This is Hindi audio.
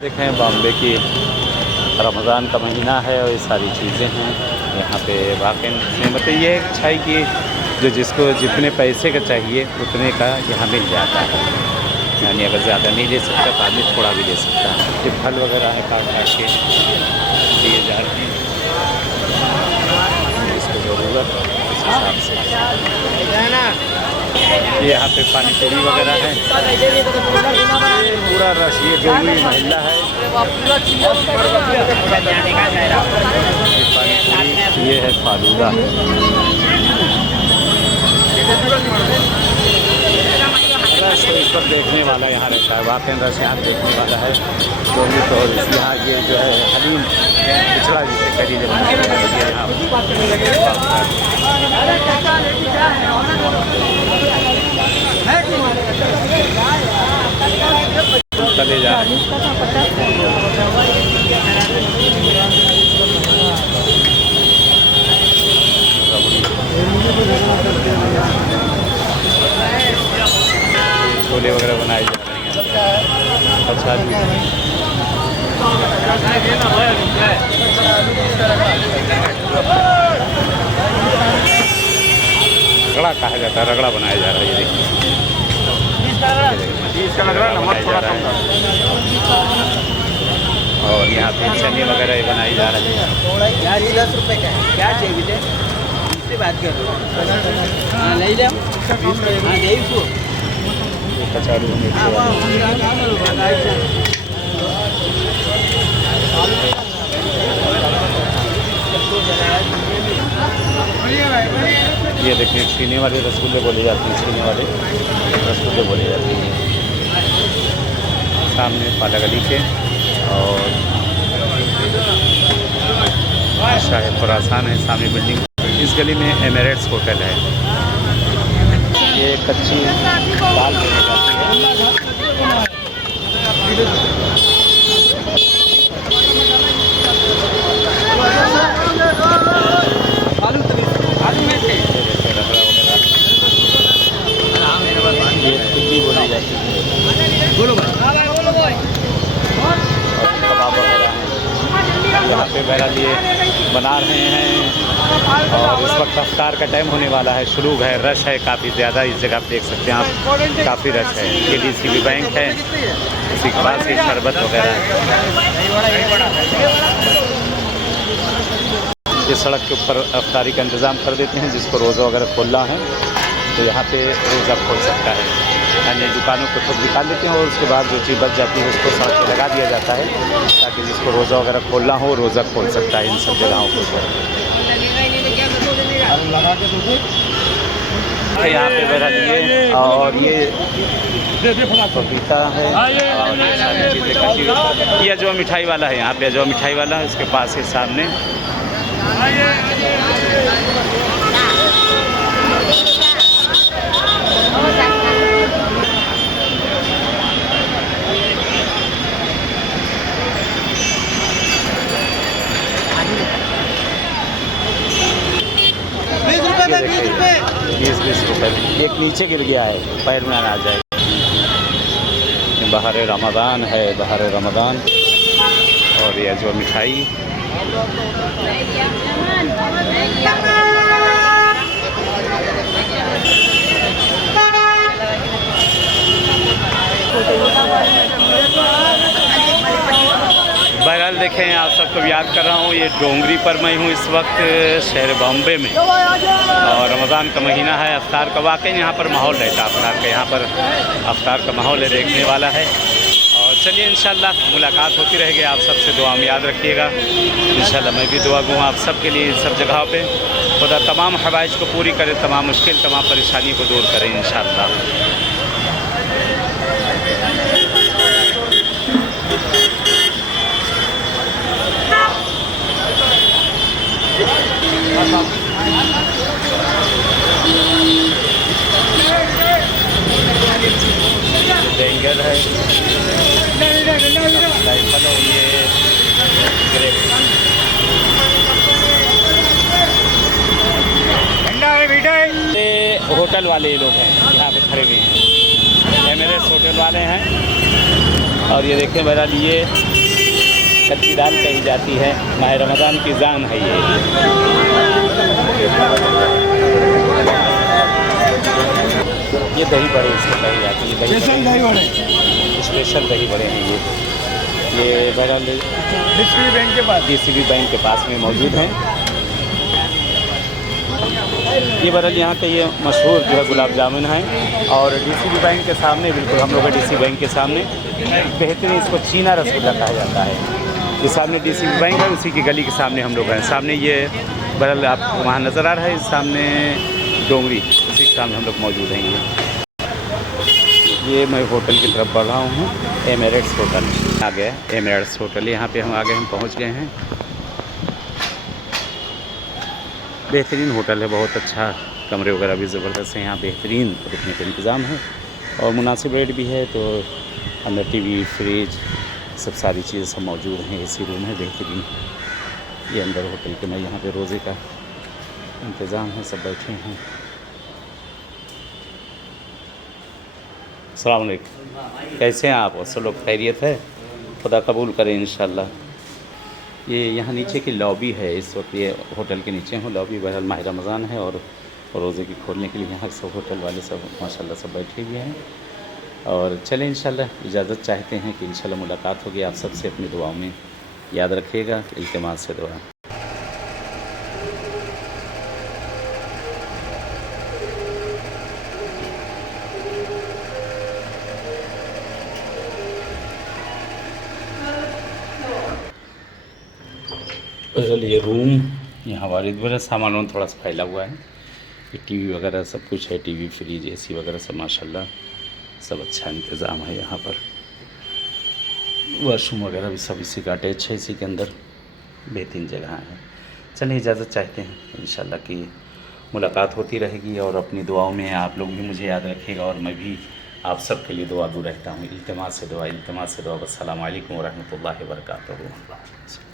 देखें बॉम्बे की रमज़ान का महीना है और ये सारी चीज़ें हैं यहाँ पे वाकई में मतलब ये एक अच्छा है कि जो जिसको जितने पैसे का चाहिए उतने का यहाँ मिल जाता है। यानी अगर ज़्यादा नहीं ले सकता तो आदमी थोड़ा भी ले सकता है। ये फल वगैरह है काट काट के दिए जा रहे हैं जिसको ज़रूरत उस हिसाब से। ये यहाँ पे पानी पूरी वगैरह है, पूरा रश ये गली महिला है। ये है फालूदा। रश तो इस पर देखने वाला यहाँ रहता है, वाकई रश यहाँ देखने वाला है। तो यहाँ ये जो है हलीम पिछड़ा जिसे करी चले जा रहे हैं। छोले वगैरह बनाए जा रहे हैं। अच्छा रगड़ा कहा जाता है, रगड़ा बनाया जा रहा है। ये देखिए और यहाँ पे चने वगैरह बनाई जा रही है। 10 रुपये का है, क्या चाहिए बेटे? इससे बात कर रहे हो। हाँ ले जाओ। हाँ दे इसको। कचालू ये देखिए छीने वाले रसगुल्ले बोले जाते हैं, छीने वाले रसगुल्ले बोले जाते हैं। सामने पाला गली के और शायद खुरासान है सामने बिल्डिंग। इस गली में एमिरेट्स होटल है। ये कच्ची दाल देने जाती है। ये टिक्की बोली जाती है। कबाब वगैरह हैं यहाँ पे मेरा लिए बना रहे हैं। और इस वक्त अफ्तार का टाइम होने वाला है, शुरू है, रश है काफ़ी ज़्यादा। इस जगह आप देख सकते हैं आप, काफ़ी रश है। KDCB बैंक है, उसी के पास एक शरबत वगैरह है। ये सड़क के ऊपर अफ्तारी का इंतज़ाम कर देते हैं। जिसको रोज़ा वगैरह खोलना है तो यहाँ पे रोज़ा खोल सकता है। यानी दुकानों को खुद निकाल देते हैं और उसके बाद जो चीज़ बच जाती है उसको सड़क पे लगा दिया जाता है, ताकि जिसको रोज़ा वगैरह खोलना हो रोज़ा खोल सकता है इन सब जगहों पर। यहाँ पे मेरा लिए और ये पपीता है और ये सारी चीज़ें कच्ची। ये अजवा मिठाई वाला है, यहाँ पे अजवा मिठाई वाला है, उसके पास ही सामने ₹20 एक नीचे गिर गया है, पैर में आ जाए। बाहर रमज़ान है, बाहर रमज़ान। और ये जो मिठाई बहरहाल देखें, आप सबको याद कर रहा हूँ, ये डोंगरी पर मैं हूँ इस वक्त शहर बॉम्बे में। और रमज़ान का महीना है, अफ्तार का वाकई यहाँ पर माहौल रहता है। अफ्तार का यहाँ पर अफ्तार का माहौल है, देखने वाला है। और चलिए इंशाल्लाह मुलाकात होती रहेगी। आप सबसे दुआ में याद रखिएगा। इंशाल्लाह मैं भी दुआ दूँ आप सब के लिए, सब जगहों पे। खुदा तमाम ख्वाहिश को पूरी करे, तमाम मुश्किल तमाम परेशानियों को दूर करें इंशाल्लाह। डेंगल है, राइफल और ये ग्रेप। ये होटल वाले लोग हैं यहाँ पे खड़े हुए हैं, एमिरेट्स होटल वाले हैं। और ये देखें बहरहाल ये कच्ची दाल कही जाती है, माह रमज़ान की जान है ये। ये दही बड़े इसको कही जाती है, स्पेशल दही बड़े हैं ये बहरहाल डीसीबी बैंक के पास, डीसीबी बैंक के पास में मौजूद हैं। ये बहरहाल यहाँ के ये मशहूर जो है गुलाब जामुन हैं। और डीसीबी बैंक के सामने, बिल्कुल हम लोग हैं डीसीबी बैंक के सामने, बेहतरीन इसको चीना रसगुल्ला कहा जाता है। ये सामने डीसीबी बैंक है, उसी की गली के सामने हम लोग हैं। सामने ये बहरहाल आपको वहाँ नज़र आ रहा है, सामने डोंगरी, उसी के सामने हम लोग मौजूद हैं। ये मैं होटल की तरफ बढ़ रहा हूँ, एमिरेट्स होटल आ गया, एमिरेट्स होटल यहाँ पे हम आगे हम पहुँच गए हैं। बेहतरीन होटल है, बहुत अच्छा, कमरे वगैरह भी ज़बरदस्त हैं यहाँ, बेहतरीन रुकने का इंतज़ाम है और मुनासिब रेट भी है। तो अंदर टीवी, फ्रिज, सब सारी चीज़ें सब मौजूद हैं। एसी रूम है बेहतरीन। ये अंदर होटल के में यहाँ पे रोज़े का इंतज़ाम है, सब बैठे हैं। अस्सलाम वालेकुम, कैसे हैं आप? सब लोग खैरियत है? खुदा कबूल करे इंशाल्लाह। ये यहाँ नीचे की लॉबी है, इस वक्त ये होटल के नीचे हूँ लॉबी। बहरहाल माह रमज़ान है और रोज़े की खोलने के लिए यहाँ सब होटल वाले सब माशाल्लाह सब बैठे हुए हैं। और चलें इंशाल्लाह, इजाज़त चाहते हैं कि इंशाल्लाह मुलाकात होगी। आप सबसे अपनी दुआओं में याद रखिएगा, इल्तिमास से दुआ। ये रूम यहाँ वारिद वगैरह सामान थोड़ा सा फैला हुआ है। ये टीवी वगैरह सब कुछ है, टीवी, फ्रिज, एसी वगैरह सब माशाल्लाह सब अच्छा इंतज़ाम है यहाँ पर। वॉशरूम वगैरह भी सब इसी का अटैच है, इसी के अंदर बेहतरीन जगह है। चलिए इजाज़त चाहते हैं, इंशाल्लाह कि मुलाकात होती रहेगी और अपनी दुआओं में आप लोग भी मुझे याद रखिएगा और मैं भी आप सब के लिए दुआ रहता हूँ। इल्तिमास से दुआ, इल्तिमास से दुआ। अस्सलामु अलैकुम व रहमतुल्लाहि व बरकातहू।